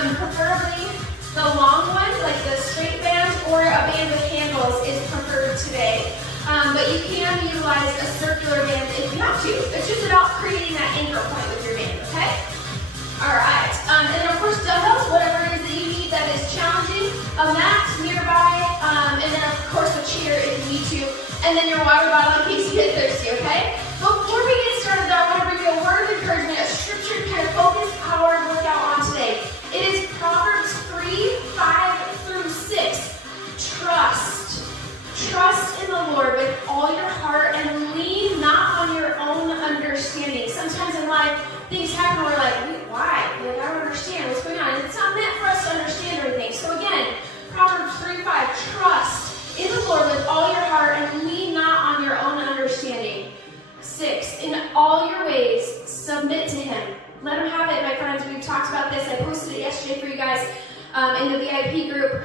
Preferably the long one, like the straight band, or a band with handles is preferred today. But you can utilize a circular band if you have to. It's just about creating that anchor point with your band, okay? All right, and then of course dumbbells, whatever it is that you need that is challenging, a mat nearby, and then of course a chair if you need to, and then your water bottle in case you get thirsty, okay? Before we get started though, I want to bring you a word of encouragement, a scripture to kind of focus our workout on today. It is Proverbs 3:5-6. Trust. Trust in the Lord with all your heart and lean not on your own understanding. Sometimes in life, things happen where we're like, wait, why? Like, I don't understand what's going on. And it's not meant for us to understand everything. So again, Proverbs 3:5, trust in the Lord with all your heart and lean not on your own understanding. 6, in all your ways, submit to Him. Let Him have it, my friends. We've talked about this. I posted it yesterday for you guys in the VIP group.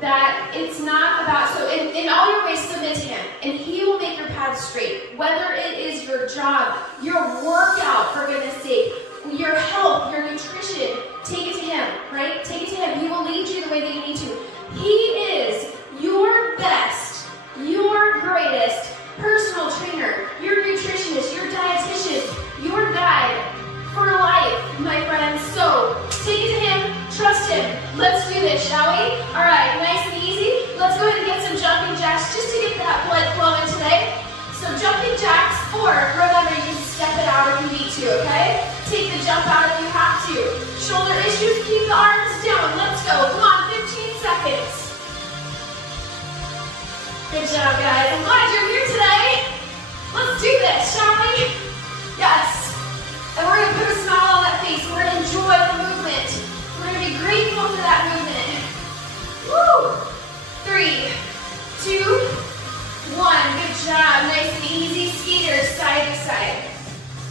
That it's not about, so in all your ways submit to Him, and He will make your path straight. Whether it is your job, your workout, for goodness sake, your health, your nutrition, take it to Him, right? Take it to Him. He will lead you the way that you need to. He is your best, your greatest personal trainer, your nutritionist, your dietitian, your guide for life, my friends. So take it to Him, trust Him. Let's do this, shall we? All right, nice and easy. Let's go ahead and get some jumping jacks just to get that blood flowing today. So jumping jacks, or remember, you can step it out if you need to, okay? Take the jump out if you have to. Shoulder issues, keep the arms down. Let's go. Come on, 15 seconds. Good job, guys. I'm glad you're here today. Let's do this, shall we? Yes. And we're going to put a smile on that face. We're going to enjoy the movement. We're going to be grateful for that movement. Woo! 3, 2, 1. Good job. Nice and easy. Skaters, side to side.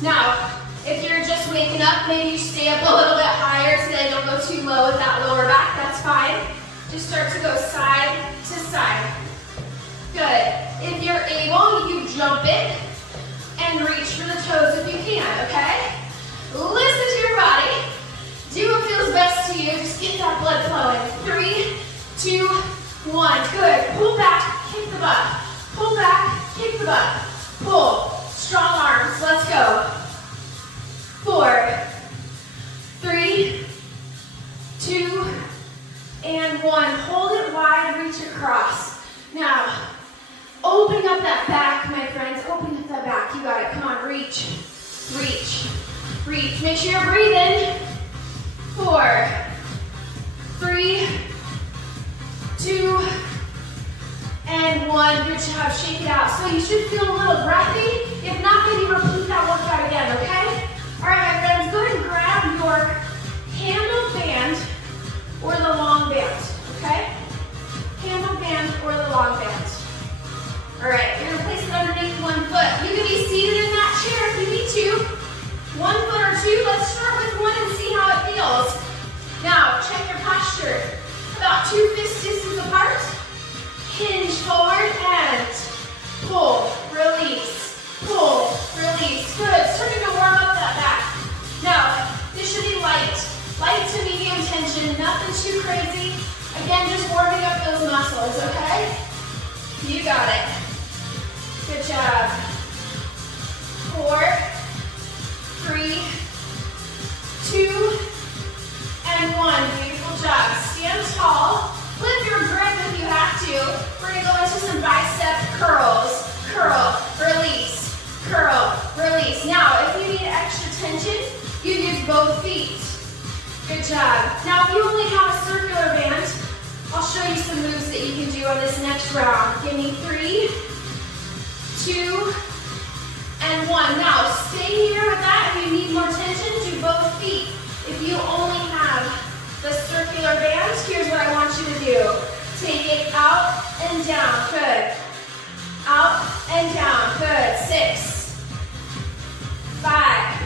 Now, if you're just waking up, maybe you stay up a little bit higher so that you don't go too low with that lower back. That's fine. Just start to go side to side. Good. If you're able, you jump it and reach for the toes if you can, okay? Listen to your body. Do what feels best to you. Just get that blood flowing. 3, 2, 1. Good. Pull back, kick the butt. Pull back, kick the butt. Pull. Strong arms. Let's go. 4, 3, 2, and 1. Hold it wide, reach across. Now, open up that back, my friends. Open up that back. You got it. Come on, reach, reach, reach. Make sure you're breathing. 4, 3, 2, and 1. Good job. Shake it out. So you should feel a little breathy. If not, maybe repeat that workout again, okay? All right, my friends, go ahead and grab your handle band or the long band, okay? Handle band or the long band. All right, you're gonna place it underneath one foot. You can be seated in that chair if you need to. 1 foot or 2. Let's start with 1 and see how it feels. Now, check your posture. About 2 fist distances apart. Hinge forward and pull, release, pull, release. Good. Starting to warm up that back. Now, this should be light to medium tension, nothing too crazy. Again, just warming up those muscles, okay? You got it. Good job. 4, 3, 2, and 1. Beautiful job. Stand tall. Lift your grip if you have to. We're going to go into some bicep curls. Curl, release, curl, release. Now, if you need extra tension, you use both feet. Good job. Now, if you only have a circular band, I'll show you some moves that you can do on this next round. Give me 3, 2, and 1. Now, stay here with that. If you need more tension, do both feet. If you only have the circular band, here's what I want you to do. Take it out and down. Good. Out and down. Good. 6, 5,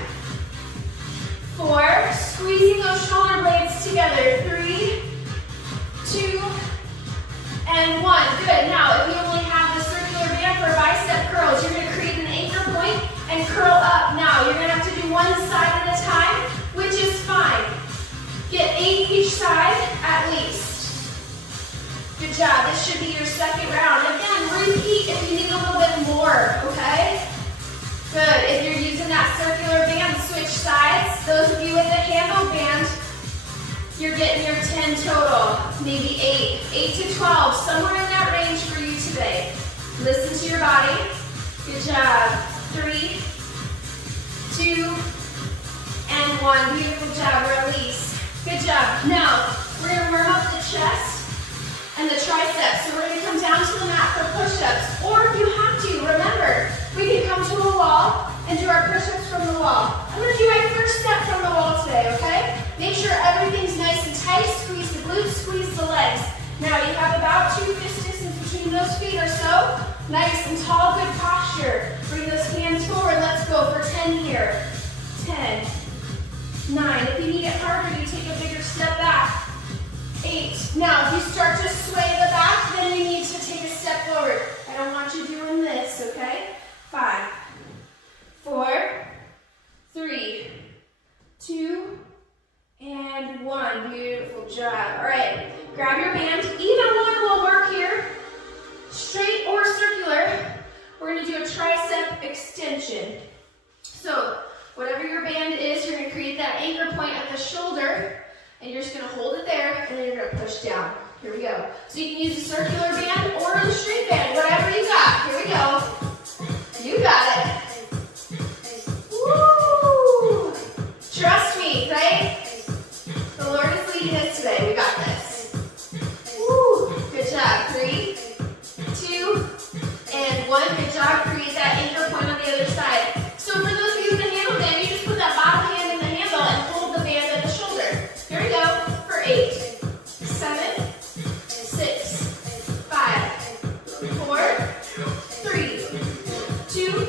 4. Squeezing those shoulder blades together. 3, 2, and 1. Good. Now, if you only have the circular band for bicep curls, you're going to create an anchor point and curl up. Now, you're going to have to do one side at a time, which is fine. Get Good job. This should be your second round. Again, repeat if you need a little bit more, okay? Good. If you're using that circular band, switch sides. Those of you with the handle band, you're getting your 10 total, maybe 8 to 12, somewhere in that range for you today. Listen to your body. Good job. 3, 2, and 1. Beautiful job. Release. Good job. Now, we're going to warm up the chest and the triceps. So we're going to come down to the mat for push-ups. Or if you have to, remember, we can come to a wall and do our push-ups from the wall. I'm going to do my first step from the wall today, okay? Make sure everything's nice and tight. Squeeze the glutes, squeeze the legs. Now you have about 2 fist distance between those feet or so. Nice and tall, good posture. Bring those hands forward. Let's go for 10 here. 10, 9. If you need it harder, you take a bigger step back. 8. Now, if you start to sway the back, then you need to take a step forward. I don't want you doing this, okay? 5, 4, 3, 2, and 1. Beautiful job. All right, grab your band. Either one will work here. Straight or circular. We're going to do a tricep extension. So, whatever your band is, you're going to create that anchor point at the shoulder, and you're just going to hold it there, and then you're going to push down. Here we go. So you can use the circular band or the straight band, whatever you got. Here we go. You got it. Woo! Trust me, right? The Lord is leading us today. We got this. Woo! Good job. 3, 2, and 1. Good job. Create that anchor point on the other side. So for those of you with the handle band, you just put that bottom hand in the handle and hold the band at the shoulder. Here we go. For 8, 7, 6, 5, 4, 3, 2,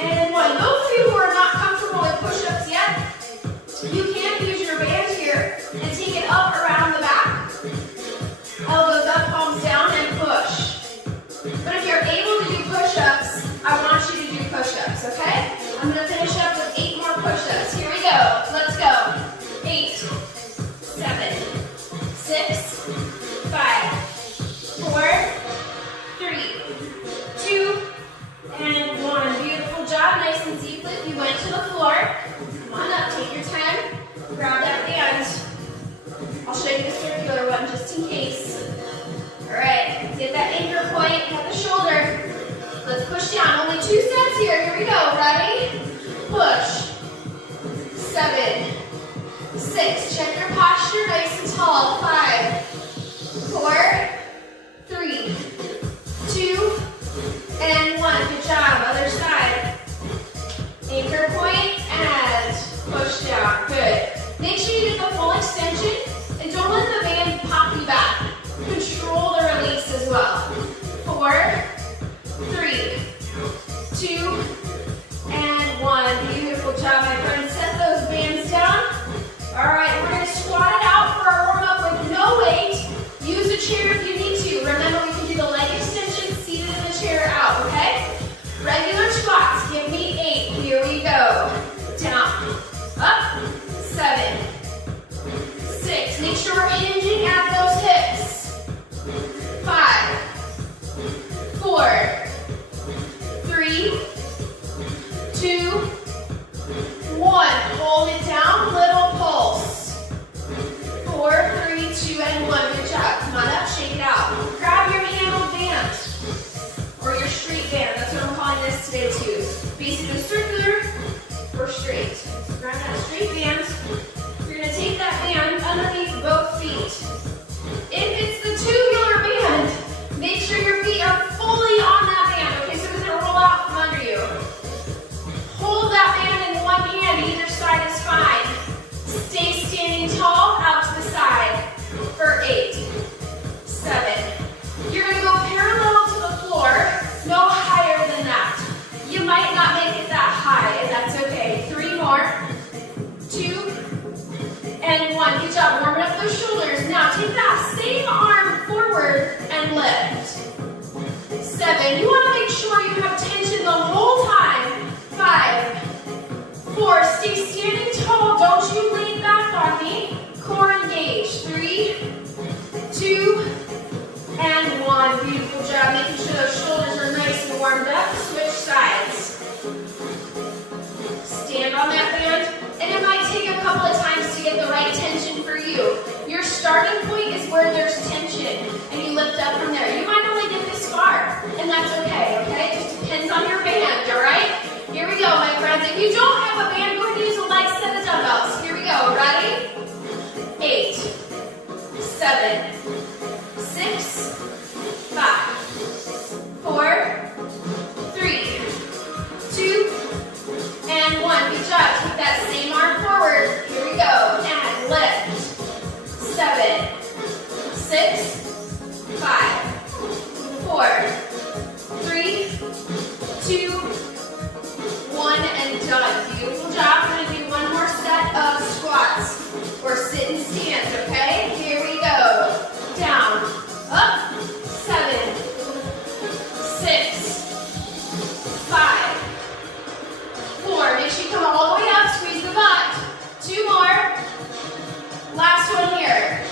and 1. Those of you who are not comfortable with push-ups yet, you can use your band here and take it up around the back. Elbows up, palms down, and push. But if you're able to do push-ups, I want you to do push-ups, okay? I'm going to finish up with 8 more push-ups. Here we go. Let's go. 8, 7, 6, 5, 4, 3, 2, and 1. Beautiful job. Nice and deeply. If you went to the floor, come on up. Take your time. Grab that band. I'll show you the circular one just in case. All right. Get that anchor point at the shoulder. Let's push down. Only 2 sets here. Here we go. Ready? Push. 7, 6. Check your posture. Nice and tall. 5, 4, 3, 2, and 1. Good job. Other side. Anchor point and push down. Good. Make sure you get the full extension and don't let the band pop you back. Control the release as well. 4, 3, 2, and 1. Beautiful job, my friends. Set those bands down. All right, we're going to squat it out for our warm-up with no weight. Use a chair if you need to. Remember, we can do the leg extension seated in the chair out, okay? Regular squats. Give me 8. Here we go. Down. Up. 7, 6. Make sure we're hinging at those hips. 5, 4, 3, 2, 1. Hold it down. Little pulse. 4, 3, 2, and 1. Good job. Come on up. Shake it out. Grab your handle band or your straight band. That's what I'm calling this today too. Basically circular or straight. So grab that straight band. You're going to take that band underneath both feet. If it's the tubular band, make sure your feet are fully on that band, okay? So it doesn't roll out from under you. Hold that band in one hand. Either side is fine. Stay standing tall, out to the side for 8, 7. You're going to go parallel to the floor, no higher than that. You might not make it that high, and that's okay. 3 more. 2, and 1. Good job. Warming up those shoulders. Now take that same arm forward and lift. 7. You want to make sure you have tension the whole time. 5, 4. Stay standing tall. Don't you lean back on me. Core engaged. 3, 2, and on. Beautiful job. Making sure those shoulders are nice and warmed up. Switch sides. Stand on that band. And it might take a couple of times to get the right tension for you. Your starting point is where there's tension. And you lift up from there. You might only get this far. And that's okay, okay? It just depends on your band, all right? Here we go, my friends. If you don't have a band, go ahead and use a light set of dumbbells. Here we go. Ready? 8, 7, 6, 5, 4, 3, 2, and 1. Good job. Take that same arm forward. Here we go. And lift. 7, 6, 5, 4, 3, 2, 1, and done. Beautiful job. We're going to do one more set of squats or sit and stand, okay? Here we go. Down, up, 7, 6, 5, 4. Make sure you come all the way up. Squeeze the butt. 2 more. Last one here.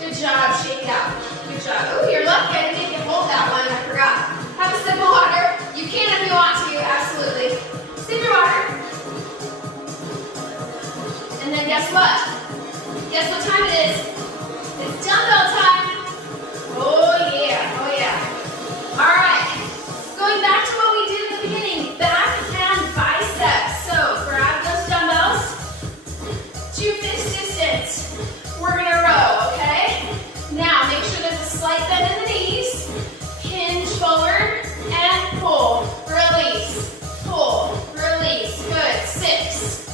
Good job. Shake it out. Good job. Oh, you're lucky I didn't make you hold that one. I forgot. Have a sip of water. You can if you want to. Absolutely. Sip your water. And then guess what? Guess what time it is? It's dumbbell time. Oh yeah. Oh yeah. All right. Going back to what we did in the beginning. Back and biceps. So grab those dumbbells. 2 fist distance. We're gonna row, okay? Now make sure there's a slight bend in the knees. Hinge forward and pull. Release. Pull. Release. Good. 6,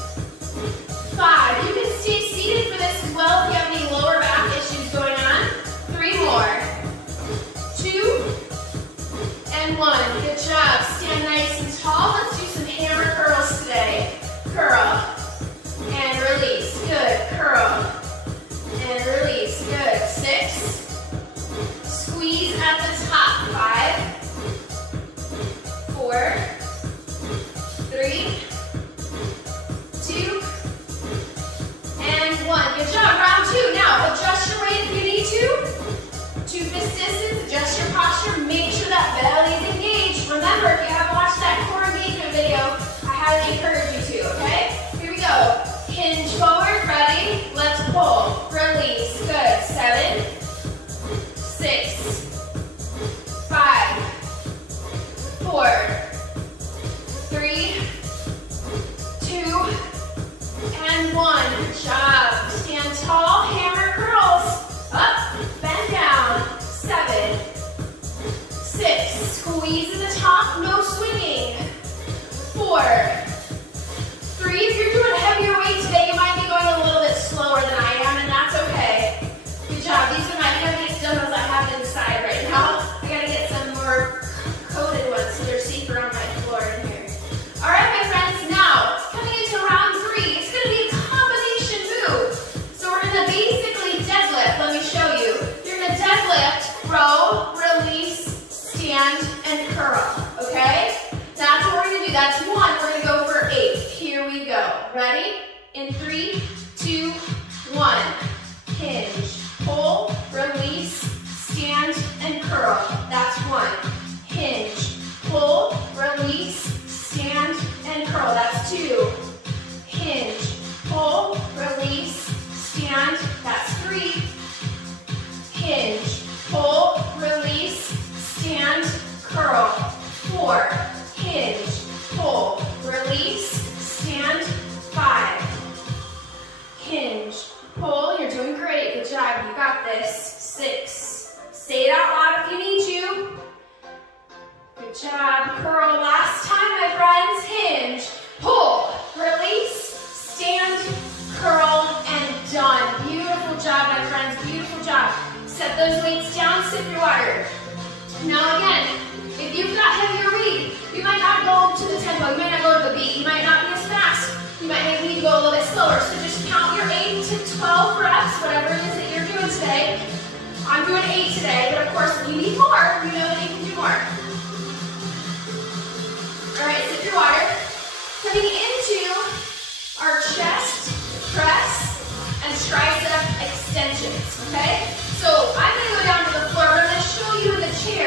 5. You can stay seated for this as well if you have any lower back issues going on. 3 more. 2 and 1. Good job. Stand nice and tall. Let's do some hammer curls today. Curl and release. Good. Curl and release. Good. 6. Squeeze at the top. 5, 4, 3, 2, and 1. Good job. Round 2. Now adjust your weight if you need to. 2 fist distance. Adjust your posture. Make sure that belly is engaged. Remember, if you haven't watched that core engagement video, I highly encourage you to, okay? Here we go. Hinge forward. Ready? Let's pull. Release. Good. 7, 6, 5, 4, 3, 2, and 1. Good job. Stand tall. Hammer curls. Up. Bend down. 7, 6. Squeeze at the top. No swinging. 4, 3. If you're doing heavier weight today, you might be going a little bit slower than I am, and that's okay. Good job. These are my heaviest dumbbells I have inside right now. I gotta get some more coated ones so they're safer on my floor in here. All right, my friends. Now, coming into round 3, it's gonna be a combination move. So we're gonna basically deadlift. Let me show you. You're gonna deadlift, row, release, stand, and curl. Okay? That's what we're gonna do. That's 1. We're gonna go for 8. Here we go. Ready? In 3, 2, 1. Hinge, pull, release, stand, and curl. That's 1. Hinge, pull, release, stand, and curl. That's 2. Hinge, pull, release, stand. That's 3. Hinge, pull, release, stand, curl. 4. Hinge, pull, release, stand. 5. Hinge, pull. You're doing great. Good job. You got this. 6. Say it out loud if you need to. Good job. Curl last time, my friends. Hinge, pull, release, stand, curl, and done. Beautiful job, my friends. Beautiful job. Set those weights down. Sip your water. Now again, if you've got heavier weight, you might not go to the tempo. You might not go to the beat. You might not be as fast. You might need to go a little bit slower. So just count your 8 to 12 reps, whatever it is that you're doing today. I'm doing 8 today, but of course, if you need more, you know that you can do more. All right, sip your water. Coming into our chest, press, and tricep extensions, okay? So I'm gonna go down to the floor, but I'm gonna show you in the chair.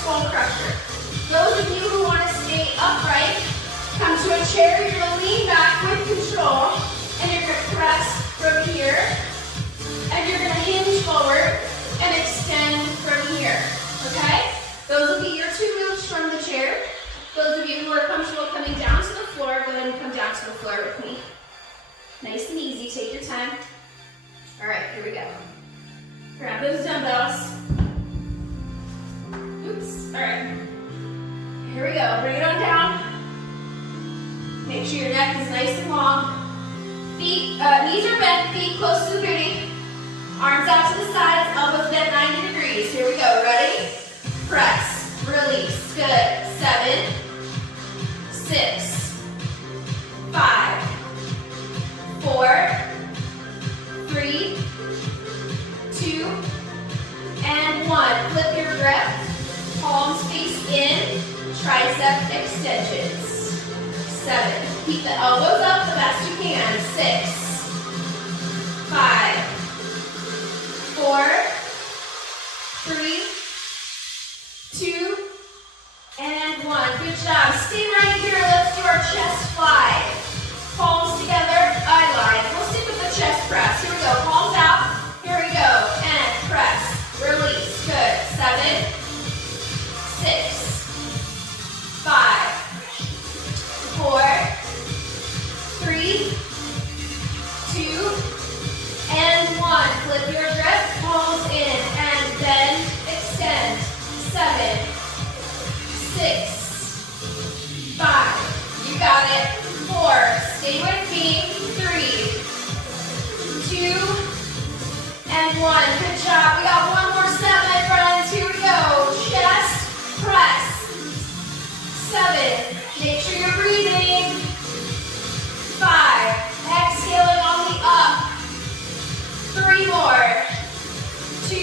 skull crusher. Those of you who want to stay upright, come to a chair. You're going to lean back with control, and you're going to press from here, and you're going to hinge forward and extend from here, okay? Those will be your 2 moves from the chair. Those of you who are comfortable coming down to the floor, go ahead and come down to the floor with me. Nice and easy, take your time. All right, here we go. Grab those dumbbells. Oops, all right. Here we go, bring it on down. Make sure your neck is nice and long. Feet, knees are bent, feet close to the booty. Arms out to the sides, elbows bent 90 degrees. Here we go, ready? Press, release, good. 7, 6, 5, 4, 3, 2, and 1. Flip your grip, palms face in, tricep extensions. 7, keep the elbows up the best you can. 6, 5, 4, 3, 2, and 1. Good job. Stay right here. Let's do our chest fly. Palms together, eye line. We'll stick with the chest press. Here we go. Palms out. Here we go. And press. Release. Good. 7, 6, 5, 4, 3, 2, and 1. Flip your grip. Palms in and bend. Extend. 7, 6, 5, you got it. 4, stay with me. 3, 2, and 1. Good job. We got one more set, my friends. Here we go. Chest press. 7, make sure you're breathing. 5, exhaling on the up. 3 more. 2,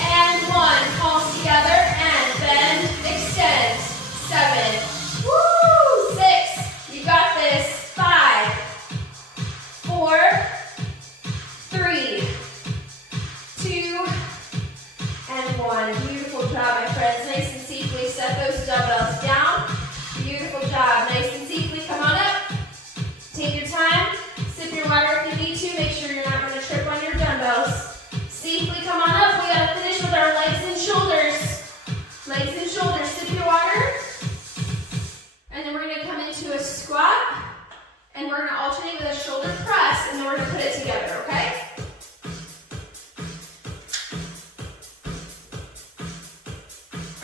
and 1. Palms together and bend, extend. 7, woo, 6, you got this. 5, 4, 3, 2, and 1. Beautiful job, my friends. Nice and safely set those dumbbells down. Beautiful job. Nice and safely. Come on up. Take your time. Sip your water if you need to. Make sure you're not going to trip on your dumbbells. Safely come on up. We got to finish with our legs and shoulders. Legs and shoulders. Sip your water. And then we're going to come into a squat. And we're going to alternate with a shoulder press. And then we're going to put it together, okay?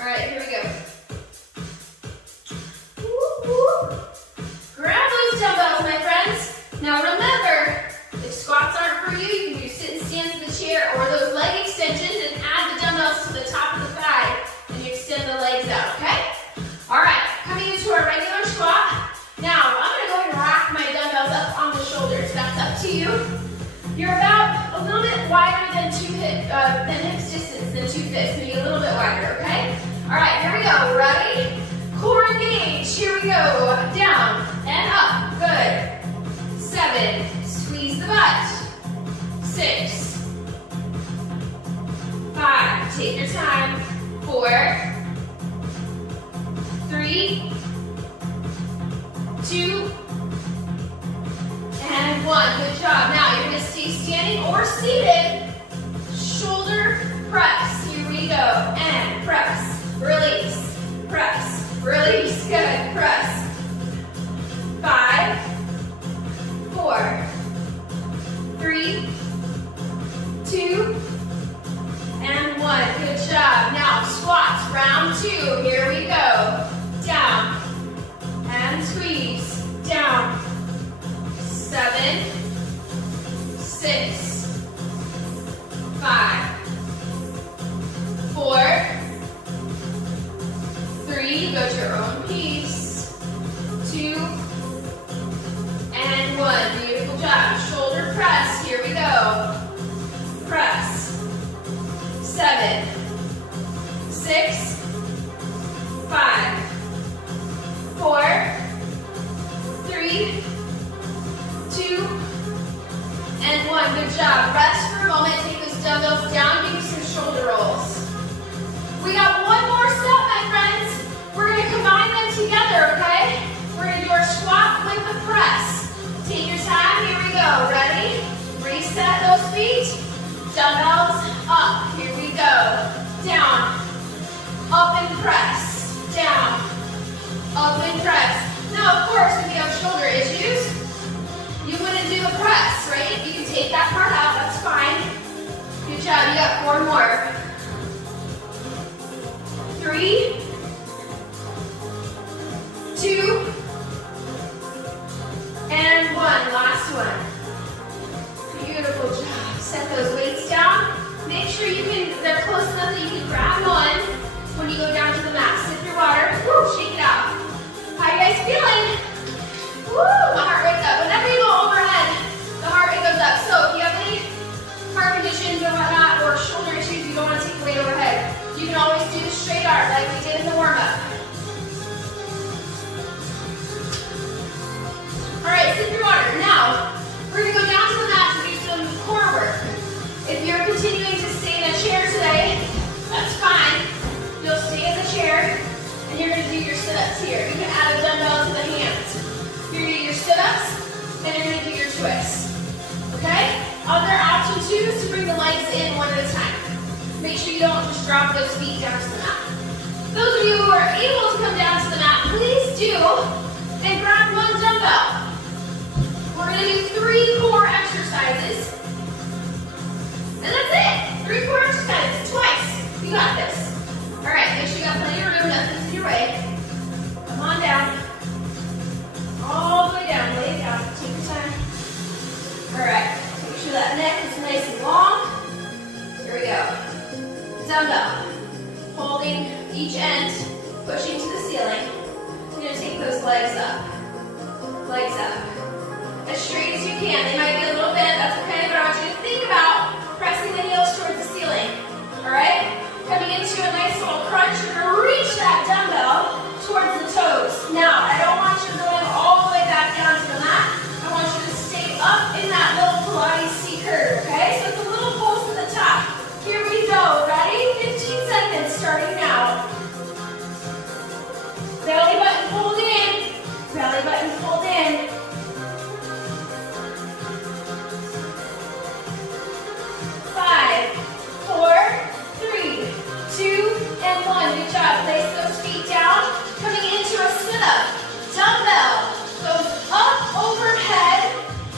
All right, here we go. Whoop, whoop. Grab those dumbbells, my friends. Now remember, if squats aren't for you, you can do sit and stand in the chair or those leg extensions and add the dumbbells to the top of the thigh and you extend the legs out, okay? All right, coming into our regular squat. Now, I'm going to go ahead and rack my dumbbells up on the shoulders. That's up to you. You're about a little bit wider than hips distance, than 2 fists, maybe a little bit wider, okay? All right, here we go. Ready? Core engage. Here we go. Down and up. Good. 7. Squeeze the butt. 6. 5. Take your time. 4. 3. 2. And 1. Good job. Now you're going to stay standing or seated. Shoulder press. Here we go. And press. Release. Press. Release. Good. Press. 5. 4. 3. 2. And 1. Good job. Now squats. Round 2. Here we go. Down. And squeeze. Down. 7. 6. 5. 4. 3. Go to your own pace. 2. And 1. Beautiful job. Shoulder press. Here we go. Press. 7. 6. 5. 4. 3. 2. And 1. Good job. Rest for a moment. Take those dumbbells down. Give me some shoulder rolls. We got one more reset those feet. Dumbbells up. Here we go. Down. Up and press. Down. Up and press. Now, of course, if you have shoulder issues, you wouldn't do a press, right? You can take that part out. That's fine. Good job. You got 4 more. 3, 2, and 1. Last one. Beautiful job. Set those weights down. Make sure they're close enough that you can grab one when you go down to the mat. Sip your water. Woo, shake it out. How you guys feeling? Woo, my heart rate's up. Whenever you go overhead, the heart rate goes up. So if you have any heart conditions or whatnot, or shoulder issues, you don't want to take the weight overhead. You can always do the straight arm like we did in the warm-up. All right, sip your water. Now, we're going to go down to the mat to do some core work. If you're continuing to stay in a chair today, that's fine. You'll stay in the chair, and you're going to do your sit-ups here. You can add a dumbbell to the hands. You're going to do your sit-ups, and you're going to do your twists. Okay? Other option too is to bring the legs in one at a time. Make sure you don't just drop those feet down to the mat. Those of you who are able to come down to the mat, please do, and grab one dumbbell. We're going to do 3 core exercises. And that's it. 3 core exercises, twice. You got this. All right, make sure you got plenty of room, nothing's in your way. Come on down. All the way down, lay it down, take your time. All right, make sure that neck is nice and long. Here we go. Dumbbell. Holding each end, pushing to the ceiling. You're going to take those legs up. Legs up. As straight as you can. They might be a little bent, that's okay, but I want you to think about pressing the heels towards the ceiling. Alright? Coming into a nice little crunch, you're going to reach that dumbbell towards the toes. Now, I don't want you going all the way back down to the mat. I want you to stay up in that little Pilates C curve, okay? So it's a little pulse at the top. Here we go. Ready? 15 seconds starting now. Belly button pulled in. Belly button pulled in. 5, 4, 3, 2, and 1. Good job. Place those feet down. Coming into a sit-up. Dumbbell goes up overhead,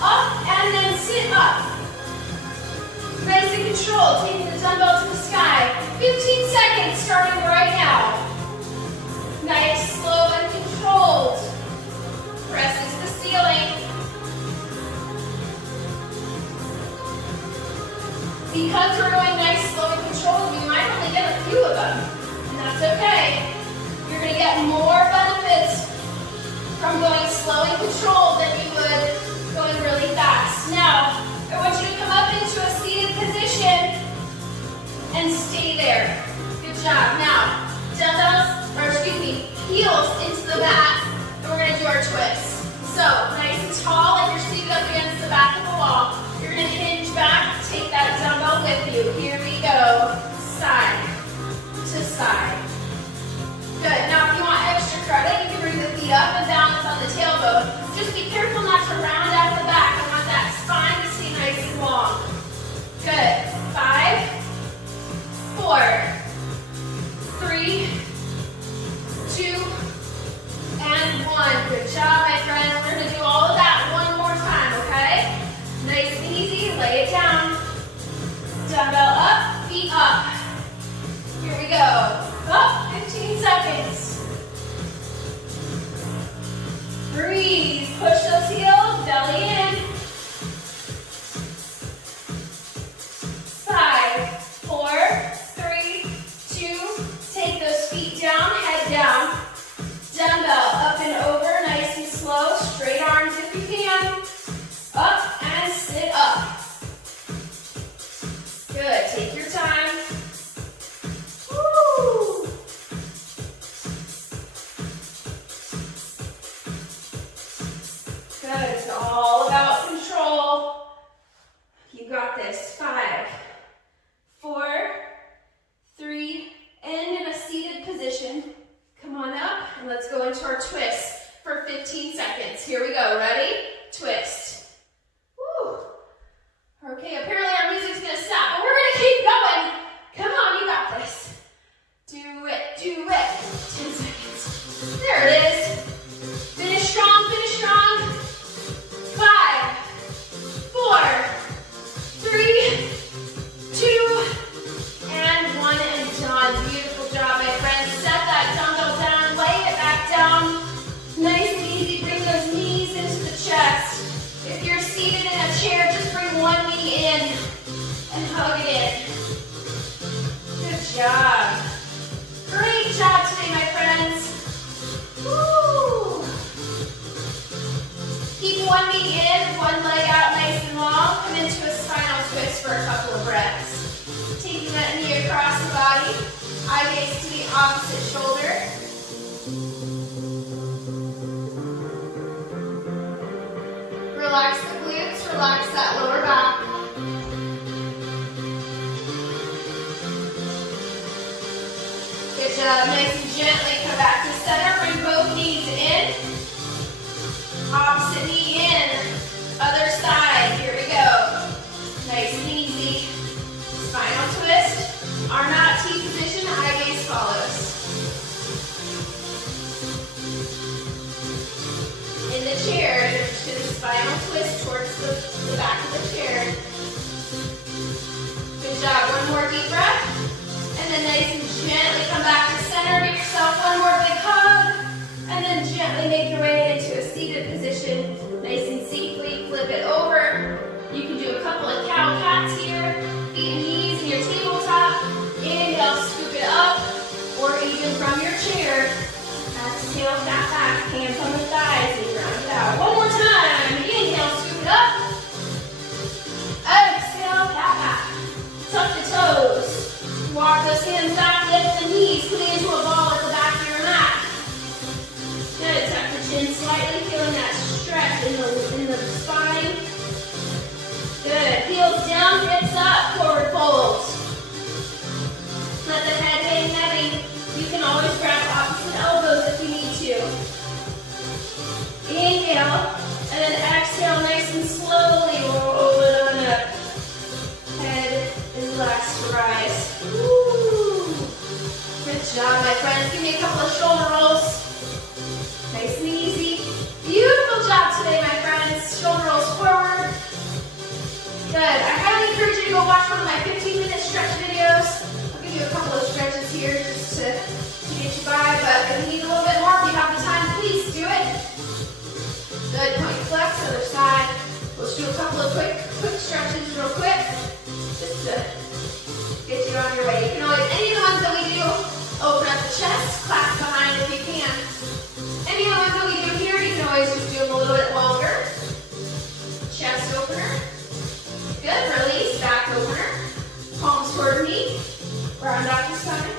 up, and then sit up. Nice and controlled. Taking the dumbbell to the sky. 15 seconds starting right now. Nice, slow, and controlled. Presses the ceiling. Because we're going nice, slow, and controlled, we might only get a few of them. And that's okay. You're going to get more benefits from going slow and controlled than you would going really fast. Now, I want you to come up into a seated position and stay there. Good job. Now, heels into the mat, and we're going to do our twists. So, nice and tall, like you're seated up against the back of the wall. You're going to hinge back, take that dumbbell with you. Here we go. Side to side. Good. Now, if you want extra credit, you can bring the feet up and balance on the tailbone. Just be careful not to round out the back. I want that spine to stay nice and long. Good. 5, 4, 3, 2, and 1. Good job, my friend. We're going to do all of that one more time, okay? Nice and easy. Lay it down. Dumbbell up, feet up. Here we go. Up, 15 seconds. Breathe. Push those heels, belly in. 5, 4, 3, 2. Take those feet down, head down. Dumbbell up and over, nice and slow. Straight arms if you can. Up and sit up. Good. Take your time. Woo! Good. It's all about control. You got this. 5, 4, 3, and in a seated position. Come on up, and let's go into our twist for 15 seconds. Here we go. Ready? Twist. Woo! Okay, it. 10 seconds. There it is. Finish strong, finish strong. 5, 4, 3, 2, and 1, and done. Beautiful job, my friends. Set that dumbbell down, lay it back down. Nice and easy. Bring those knees into the chest. If you're seated in a chair, just bring one knee in and hug it in. Good job. Great job today, my friends. Woo! Keep one knee in, one leg out nice and long. Come into a spinal twist for a couple of breaths. Taking that knee across the body. Eye gaze to the opposite shoulder. Relax the glutes, relax that lower back. Good job. Nice and gently come back to center. Bring both knees in. Opposite knee in. Other side. Here we go. Nice and easy. Spinal twist. Arm out, T position. Eye gaze follows. In the chair, to the spinal twist towards the back of the chair. Good job. One more deep breath. And then nice and gently come back to center. Give yourself one more big hug. And then gently make your way into a seated position. Nice and safely. Flip it over. You can do a couple of cow cats here. Feet and knees in your tabletop. Inhale, scoop it up. Or even from your chair. Exhale, cat back. Hands on the thighs and ground it out. One more time. Inhale, scoop it up. Exhale, cat back. Tuck the toes. Walk those hands back, lift the knees, put it into a ball at the back of your mat. Good, tuck the chin slightly, feeling that stretch in the spine. Good, heels down, hips up, forward fold. Let the head hang heavy. You can always grab opposite elbows if you need to. Inhale, and then exhale nice and slowly, roll it on up. Head is relaxed to rise. Woo. Good job, my friends. Give me a couple of shoulder rolls. Nice and easy. Beautiful job today, my friends. Shoulder rolls forward. Good. I highly encourage you to go watch one of my 15-minute stretch videos. I'll give you a couple of stretches here just to get you by, but if you need a little bit more, if you have the time, please do it. Good. Point flex, other side. Let's do a couple of quick stretches real quick. Just to get you on your way. You can always, any of the ones that we do, open up the chest, clasp behind if you can. Any of the ones that we do here, you can always just do them a little bit longer. Chest opener. Good, release, back opener. Palms toward me, round out the spine.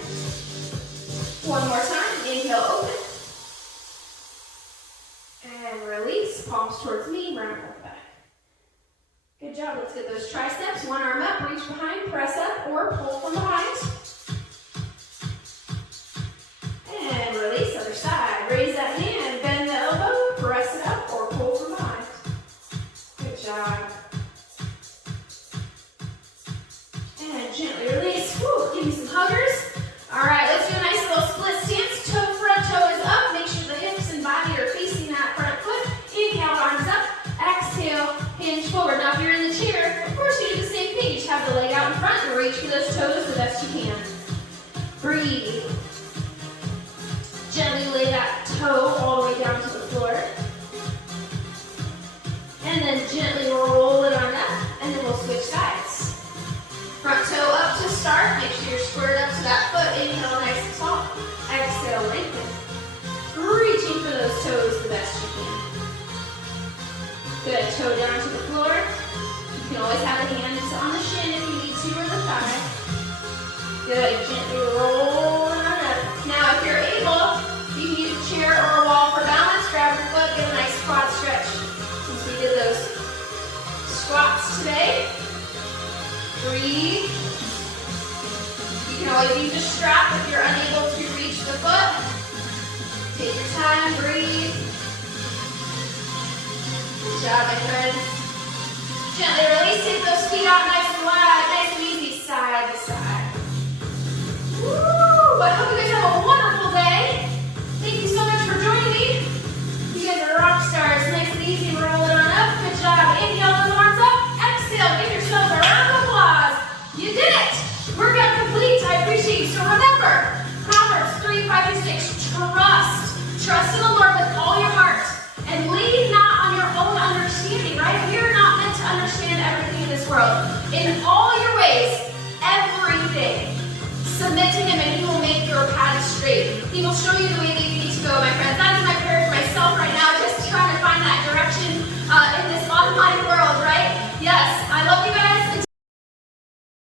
One more time, inhale, open. And release, palms towards me, round out the back. Good job. Let's get those triceps. One arm up, reach behind, press up, or pull from behind. And release, other side. Raise that hand, bend the elbow, press it up, or pull from behind. Good job. And gently release. Woo, give me some huggers. All right, let's do a nice little split stance. Front toe is up. Make sure the hips and body are facing that front foot. Inhale, arms up. Exhale, hinge forward. Now if you're in the chair, of course you do the same thing. Just have the leg out in front and reach for those toes the best you can. Breathe. Gently lay that toe all the way down to the floor. And then gently roll it on up, and then we'll switch sides. Front toe up to start. Make sure you're squared up to that foot. Inhale, nice and tall. Exhale, lengthen. Reaching for those toes the best you can. Good, toe down to the floor. You can always have the hands on the shin if you need to, or the thigh. Good, gently roll it on up. Now if you're able, you can use a chair or a wall for balance. Grab your foot, get a nice quad stretch. Since we did those squats today. Breathe. You can always use a strap if you're unable to reach the foot. Take your time, breathe. Good job, my friends. Gently release, take those feet out nice and wide, nice and easy, side to side. Woo! I hope you guys have a wonderful day. Trust in the Lord with all your heart. And lean not on your own understanding, right? We are not meant to understand everything in this world. In all your ways, everything, submit to him and he will make your path straight. He will show you the way that you